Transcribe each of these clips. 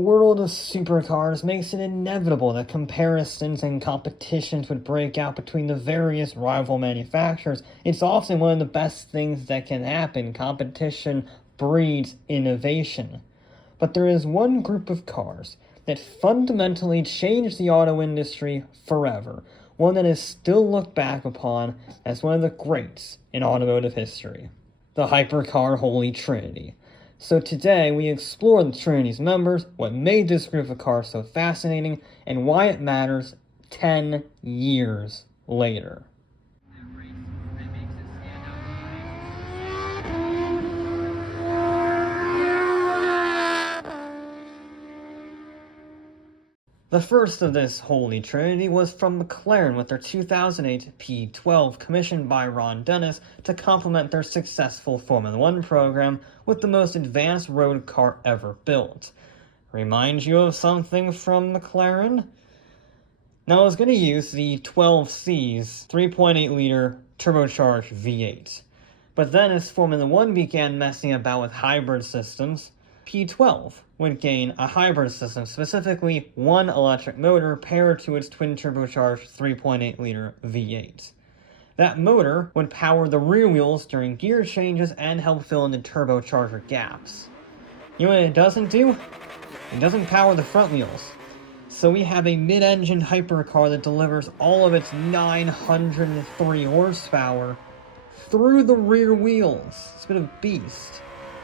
world of supercars makes it inevitable that comparisons and competitions would break out between the various rival manufacturers. It's often one of the best things that can happen. Competition breeds innovation. But there is one group of cars that fundamentally changed the auto industry forever, one that is still looked back upon as one of the greats in automotive history. The Hypercar Holy Trinity. So today, we explore the Trinity's members, what made this group of cars so fascinating, and why it matters 10 years later. The first of this Holy Trinity was from McLaren with their 2008 P12, commissioned by Ron Dennis to complement their successful Formula 1 program with the most advanced road car ever built. Remind you of something from McLaren? Now I was going to use the 12C's 3.8-liter turbocharged V8. But then as Formula 1 began messing about with hybrid systems, P12 would gain a hybrid system, specifically one electric motor paired to its twin-turbocharged 3.8-liter V8. That motor would power the rear wheels during gear changes and help fill in the turbocharger gaps. You know what it doesn't do? It doesn't power the front wheels. So we have a mid-engine hypercar that delivers all of its 903 horsepower through the rear wheels. It's a bit of a beast.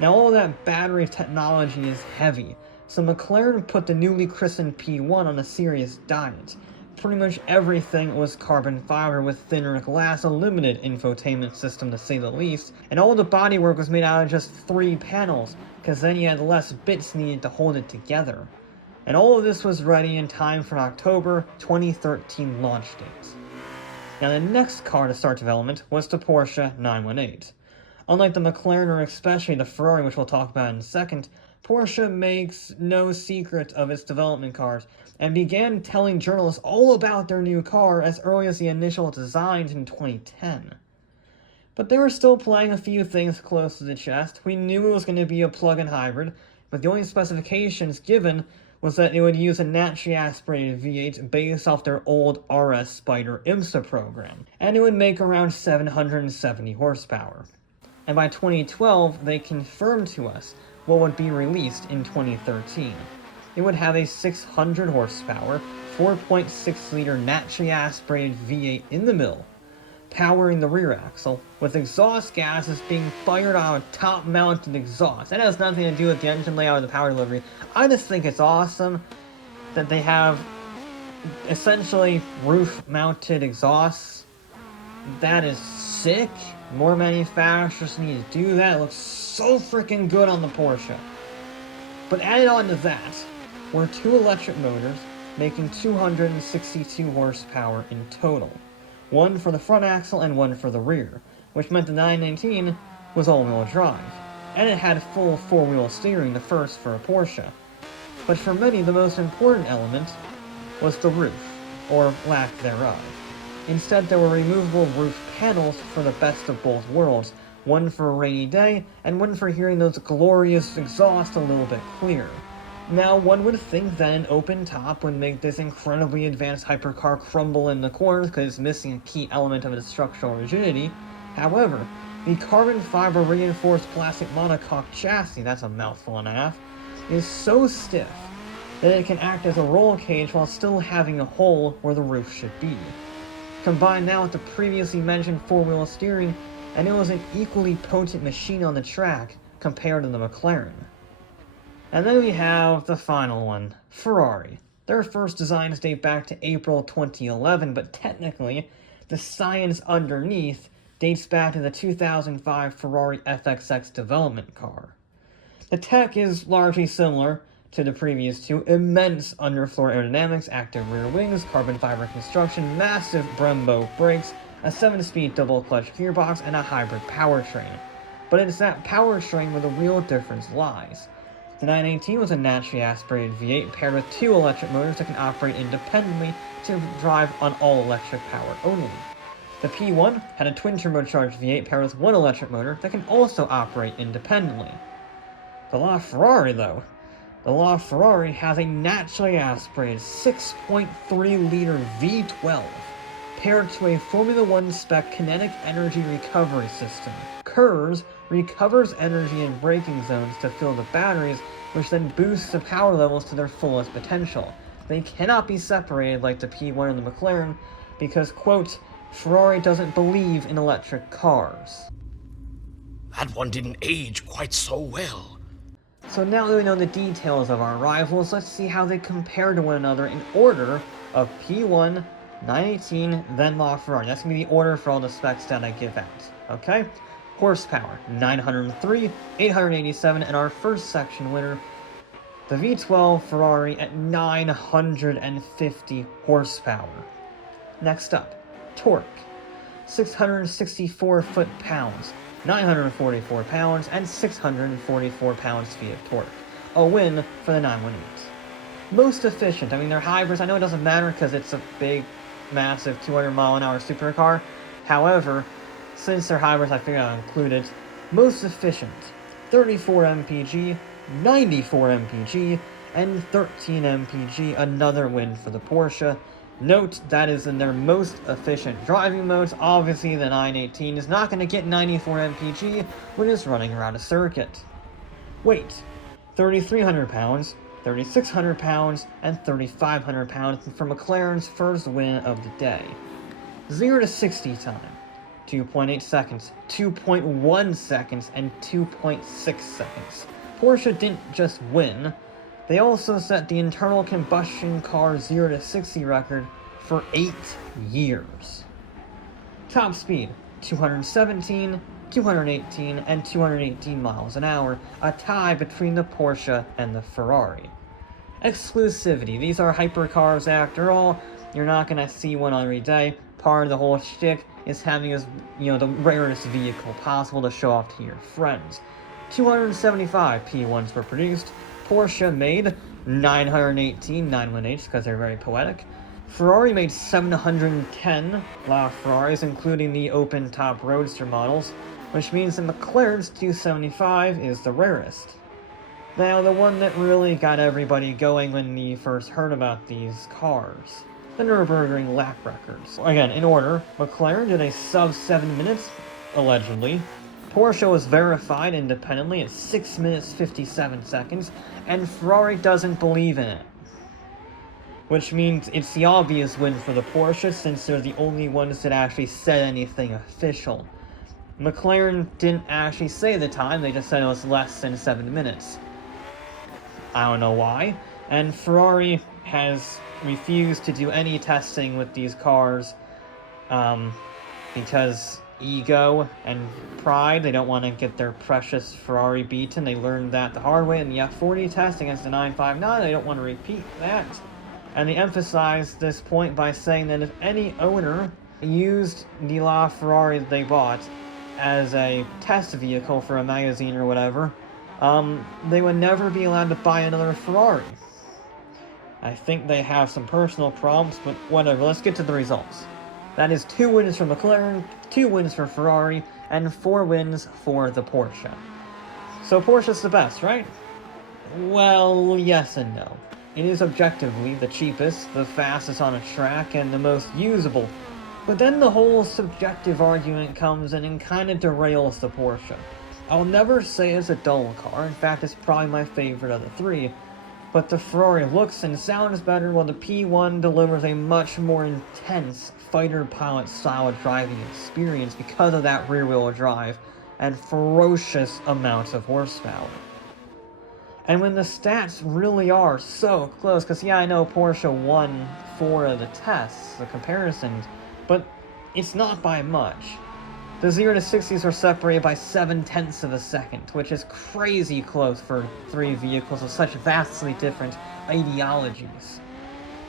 Now all that battery technology is heavy, so McLaren put the newly christened P1 on a serious diet. Pretty much everything was carbon fiber with thinner glass, a limited infotainment system to say the least, and all the bodywork was made out of just 3 panels, because then you had less bits needed to hold it together. And all of this was ready in time for an October 2013 launch date. Now the next car to start development was the Porsche 918. Unlike the McLaren or especially the Ferrari, which we'll talk about in a second, Porsche makes no secret of its development cars, and began telling journalists all about their new car as early as the initial designs in 2010. But they were still playing a few things close to the chest. We knew it was going to be a plug-in hybrid, but the only specifications given was that it would use a naturally aspirated V8 based off their old RS Spider IMSA program, and it would make around 770 horsepower. And by 2012, they confirmed to us what would be released in 2013. It would have a 600 horsepower, 4.6-liter naturally aspirated V8 in the middle, powering the rear axle, with exhaust gases being fired out of top-mounted exhaust. That has nothing to do with the engine layout or the power delivery. I just think it's awesome that they have essentially roof-mounted exhausts. That is sick. More manufacturers need to do that. It looks so freaking good on the Porsche. But added on to that were 2 electric motors making 262 horsepower in total. One for the front axle and one for the rear, which meant the 919 was all-wheel drive. And it had full 4-wheel steering, the first for a Porsche. But for many, the most important element was the roof, or lack thereof. Instead, there were removable roof panels for the best of both worlds, one for a rainy day, and one for hearing those glorious exhausts a little bit clearer. Now, one would think that an open top would make this incredibly advanced hypercar crumble in the corners because it's missing a key element of its structural rigidity. However, the carbon fiber reinforced plastic monocoque chassis, that's a mouthful and a half, is so stiff that it can act as a roll cage while still having a hole where the roof should be. Combine that with the previously mentioned 4-wheel steering, and it was an equally potent machine on the track compared to the McLaren. And then we have the final one, Ferrari. Their first designs date back to April 2011, but technically, the science underneath dates back to the 2005 Ferrari FXX development car. The tech is largely similar to the previous two: immense underfloor aerodynamics, active rear wings, carbon fiber construction, massive Brembo brakes, a 7-speed double-clutch gearbox, and a hybrid powertrain. But it's that powertrain where the real difference lies. The 918 was a naturally aspirated V8 paired with 2 electric motors that can operate independently to drive on all-electric power only. The P1 had a twin-turbocharged V8 paired with 1 electric motor that can also operate independently. The LaFerrari, though. The LaFerrari has a naturally aspirated 6.3-liter V12 paired to a Formula 1 spec kinetic energy recovery system. KERS recovers energy in braking zones to fill the batteries, which then boosts the power levels to their fullest potential. They cannot be separated like the P1 and the McLaren because, quote, Ferrari doesn't believe in electric cars. That one didn't age quite so well. So now that we know the details of our rivals, let's see how they compare to one another in order of P1, 918, then LaFerrari. That's going to be the order for all the specs that I give out, okay? Horsepower, 903, 887, and our first section winner, the V12 Ferrari at 950 horsepower. Next up, torque, 664 foot-pounds, 944 pounds, and 644 pounds-feet of torque. A win for the 918. Most efficient, I mean, they're hybrids. I know it doesn't matter because it's a big, massive 200-mile-an-hour supercar. However, since they're hybrids, I figured I'd include it. Most efficient, 34 mpg, 94 mpg, and 13 mpg, another win for the Porsche. Note that is in their most efficient driving modes. Obviously, the 918 is not going to get 94 mpg when it's running around a circuit. Weight, 3,300 pounds, 3,600 pounds, and 3,500 pounds for McLaren's first win of the day. 0 to 60 time, 2.8 seconds, 2.1 seconds, and 2.6 seconds. Porsche didn't just win, they also set the internal combustion car 0 to 60 record for 8 years. Top speed, 217, 218, and 218 miles an hour, a tie between the Porsche and the Ferrari. Exclusivity, these are hypercars after all, you're not gonna see one every day. Part of the whole shtick is having as, the rarest vehicle possible to show off to your friends. 275 P1s were produced. Porsche made 918 918s because they're very poetic. Ferrari made 710 LaFerraris, including the open-top roadster models, which means that McLaren's 275 is the rarest. Now, the one that really got everybody going when we first heard about these cars, the Nürburgring lap records. Again, in order, McLaren did a sub 7 minutes, allegedly. Porsche was verified independently at 6 minutes 57 seconds, and Ferrari doesn't believe in it. Which means it's the obvious win for the Porsche, since they're the only ones that actually said anything official. McLaren didn't actually say the time, they just said it was less than 7 minutes. I don't know why. And Ferrari has refused to do any testing with these cars because ego and pride. They don't want to get their precious Ferrari beaten. They learned that the hard way in the F40 test against the 959. They don't want to repeat that. And they emphasize this point by saying that if any owner used the LaFerrari that they bought as a test vehicle for a magazine or whatever, they would never be allowed to buy another Ferrari. I think they have some personal problems, but whatever, let's get to the results. That is 2 wins for McLaren, 2 wins for Ferrari, and 4 wins for the Porsche. So Porsche's the best, right? Well, yes and no. It is objectively the cheapest, the fastest on a track, and the most usable. But then the whole subjective argument comes in and kind of derails the Porsche. I'll never say it's a dull car, in fact it's probably my favorite of the 3, but the Ferrari looks and sounds better while the P1 delivers a much more intense fighter pilot style driving experience because of that rear wheel drive and ferocious amounts of horsepower. And when the stats really are so close, because yeah, I know Porsche won 4 of the tests, the comparisons, but it's not by much. The 0 to 60s are separated by 7/10 of a second, which is crazy close for 3 vehicles with such vastly different ideologies.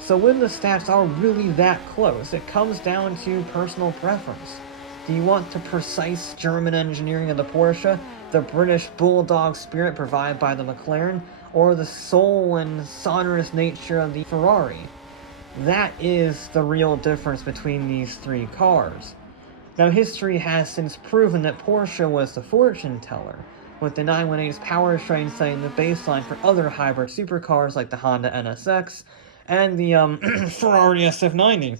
So when the stats are really that close, it comes down to personal preference. Do you want the precise German engineering of the Porsche, the British bulldog spirit provided by the McLaren, or the soul and sonorous nature of the Ferrari? That is the real difference between these 3 cars. Now, history has since proven that Porsche was the fortune teller. with the 918's powertrain setting the baseline for other hybrid supercars like the Honda NSX and the Ferrari SF90.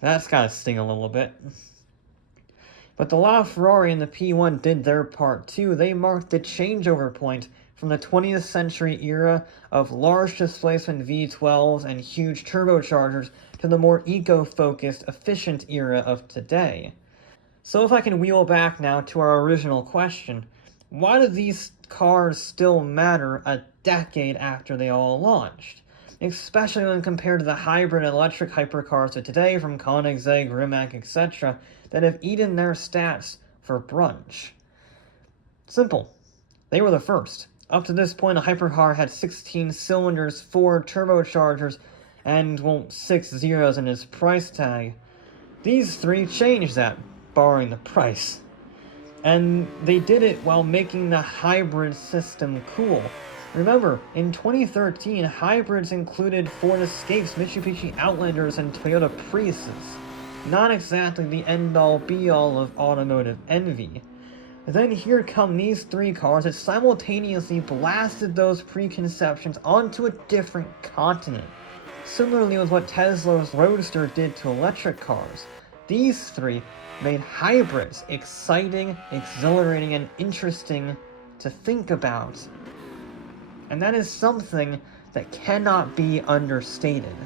That's gotta sting a little bit. But the LaFerrari and the P1 did their part too. They marked the changeover point from the 20th century era of large displacement V12s and huge turbochargers to the more eco-focused, efficient era of today. So if I can wheel back now to our original question, why do these cars still matter a decade after they all launched? Especially when compared to the hybrid electric hypercars of today from Koenigsegg, Rimac, etc. that have eaten their stats for brunch. Simple. They were the first. Up to this point, a hypercar had 16 cylinders, 4 turbochargers, and, well, 6 zeros in its price tag. These three changed that, barring the price. And they did it while making the hybrid system cool. Remember, in 2013, hybrids included Ford Escapes, Mitsubishi Outlanders, and Toyota Priuses. Not exactly the end-all be-all of automotive envy. Then here come these three cars that simultaneously blasted those preconceptions onto a different continent. Similarly with what Tesla's Roadster did to electric cars. These three made hybrids exciting, exhilarating, and interesting to think about. And that is something that cannot be understated.